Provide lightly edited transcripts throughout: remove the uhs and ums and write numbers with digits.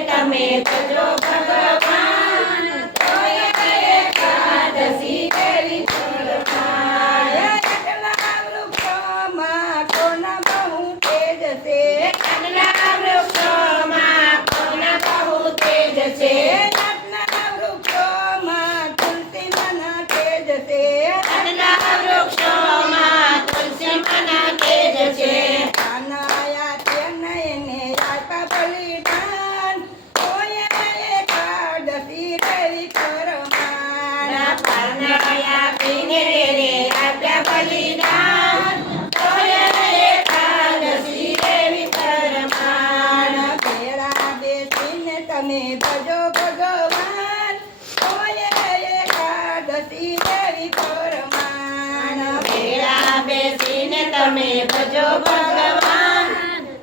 તમે ભજો ભગવાન તોય એકાદશી દેવી પરમાન કેટલા વૃક્ષોમાં કોના બહુ તેજ છે કેટલા વૃક્ષોમાં કોના બહુ તેજ છે કેટલા વૃક્ષોમાં તુલસી મના તેજ છે કેટલા વૃક્ષોમાં તુલસી મના તેજ છે કાનાયા તેને આપ્યા બલિદાન તોય એકાદશી દેવી પરમાન પારનાયા પીને રે આપ્યા બલિદાન તોય એકાદશી દેવી પરમાન ભેળા બેસીને તમે ભજો ભગવાન તોય એકાદશી દેવી પરમાન ભેળા બેસીને તમે ભજો ભગવાન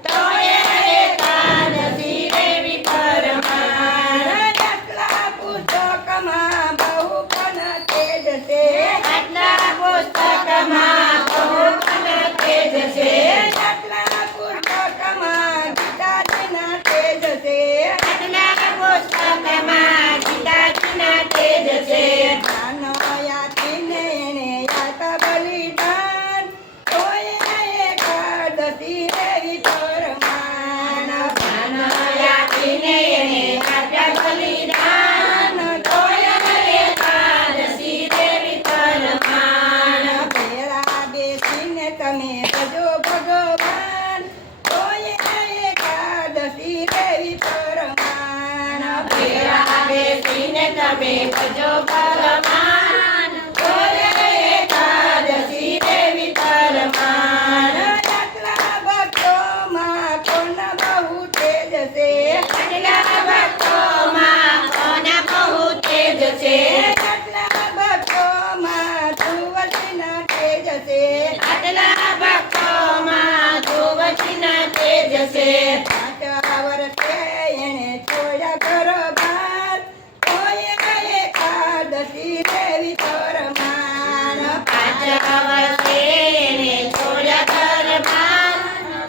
તોય એકાદશી દેવી પરમાન કેટલા પુસ્તકમાં બહુ પણ તેજ છે આટલા પુસ્તકમાં બહુ પણ તેજ છે કેટલા પુસ્તકમાં ગીતાજીના તેજ છે આટલા પુસ્તકમાં ગીતાજીના તેજ છે કાનયાથીને એણે આપ્યા બલિદાન તોય એકાદશી દેવી પરમાન પારનાયાપીને એને આપ્યા બલિદાન તોય એકાદશી દેવી પરમાન ભેળા બેસીને તમે ભજો ભગવાન તોય એકાદશી દેવી પરમાન ભેળા બેસીને તમે ભજો ભગવાન તોય એકાદશી દેવી પરમાન કેટલા ભક્તોમાં કોના બહુ તેજ છે કેટલા ભક્તોમાં કોના બહુ તેજ છે કેટલા ભક્તોમાં તુલસીના તેજ છે આટલા ભક્તોમાં ધ્રુવજીના તેજ છે 5 વર્ષે એણે છોડ્યા ઘર બાર તોય એકાદશી દેવી પરમાન 5 વર્ષે એને છોડ્યા ઘરબાર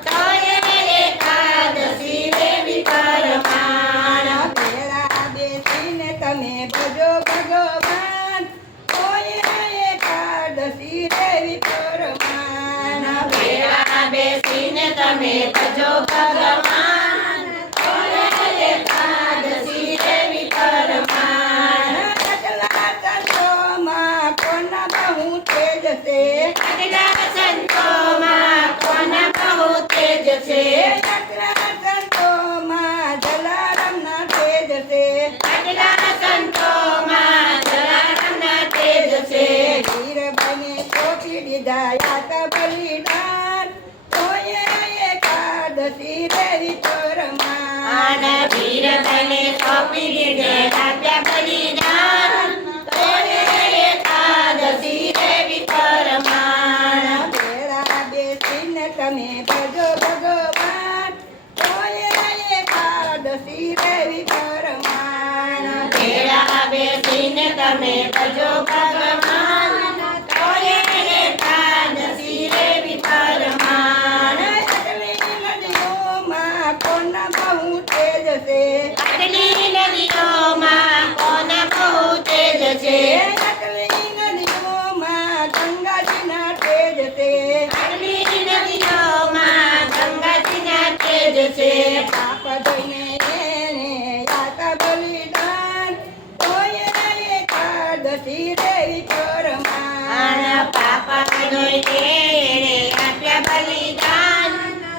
તોય એકાદશી દેવી પરમાન ભેળા બેસીને તમે ભજો ભગવાન તોય એકાદશી દેવી પરમાન ભેળા બેસીને તમે ભજો ભગવાન તોય એકાદશી દેવી પરમાન કેટલા સંતોમાં કોના બહુ તેજ છે કેટલા સંતોમાં કોના બહુ તેજ છે કેટલા સંતોમાં જલારામના તેજ છે કેટલા સંતોમાં જલારામના તેજ છે વીરબાઈને સોંપી દીધા આપ્યા બલિદાન તોય એકાદશી દેવી પરમાન વીરબને સોંપી દીધે આપ્યા બલિદાન તોય એકાદશી દેવી પરમાન ભેળા બેસીને તમે ભજો ભગવાન તોય એકાદશી દેવી પરમાન ભેળા બેસીને તમે ભજો ભગવાન તોય એકાદશી દેવી પરમાન આટલી નદીઓમાં કોના બહુ તેજ છે આટલી નદીઓમાં કોના બહુ તેજ છે આટલી નદીઓમાં ગંગાજીના તેજ છે આટલી નદીઓમાં ગંગાજીના તેજ છે પાપ ધોઈને એને આપ્યા બલિદાન તોય એકાદશી દેવી પરમાન પાપા ધોઈને એને આપ્યા બલિદાન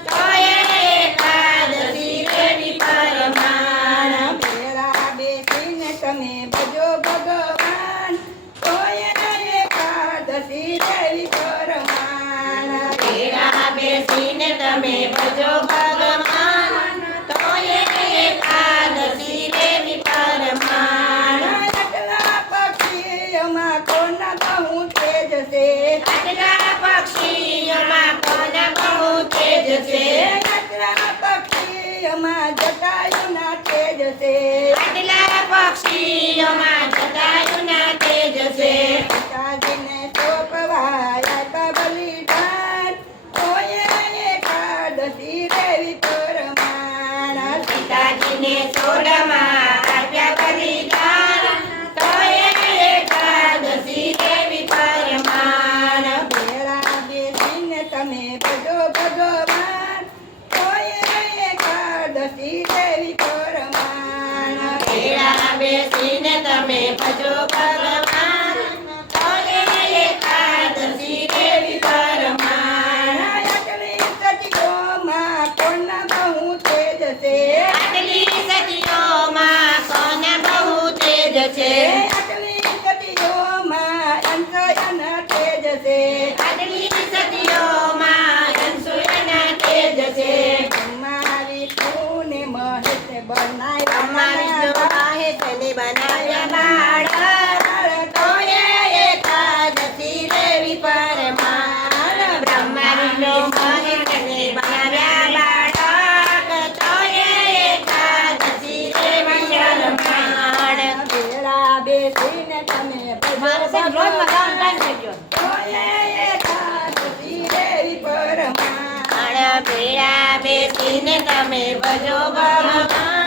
તોય એકાદશી દેવી પરમાન ભેળા બેસીને તમે ભજો ભગવાન તોય એકાદશી દેવી પરમાન ભેળા બેસીને તમે ભજો ભગવાન તોય એકાદશી દેવી પરમાન કેટલા પક્ષીઓમાં કોના બહુ તેજ છે આટલા પક્ષીઓમાં કોના બહુ તેજ છે કેટલા પક્ષીઓમાં જટાયુના તેજ છે આટલા પક્ષીઓમાં જટાયુના તેજ છે પિતાજીને સોંપવા આપ્યા બલિદાન તોય એકાદશી દેવી પરમાન પિતાજીને સોળમાં આપ્યા બલિદાન તોય એકાદશી દેવી પરમાન ભેળા બેસીને તમે ભજો ભગવાન તોય એકાદશી દેવી પરમાન ભેળા બેસીને તમે ભજો ભગવાન તોય એકાદશી દેવી પરમાન આટલી સતીઓમાં કોના બહુ તેજ છે આટલી સતીઓમાં કોના બહુ તેજ છે આટલી સતીઓમાં અંશયન તેજ છે આટલી સતીઓમાં અનસૂયાના તેજ છે બ્રહ્મા વિષ્ણુને મહેશ બ્રહ્મા વિષ્ણુ બનાવ્યા મહેશને બનાવ્યા બાળક તોય એકાદશી દેવી પરમાન બ્રહ્મા વિષ્ણુ મહેશને બનાવ્યા બાળક તોય એકાદશી દેવી પરમાન ભેળા બેસીને તમે ભજો ભગવાન તોય એકાદશી દેવી પરમાન ભેળા બેસીને તમે ભજો ભગવાન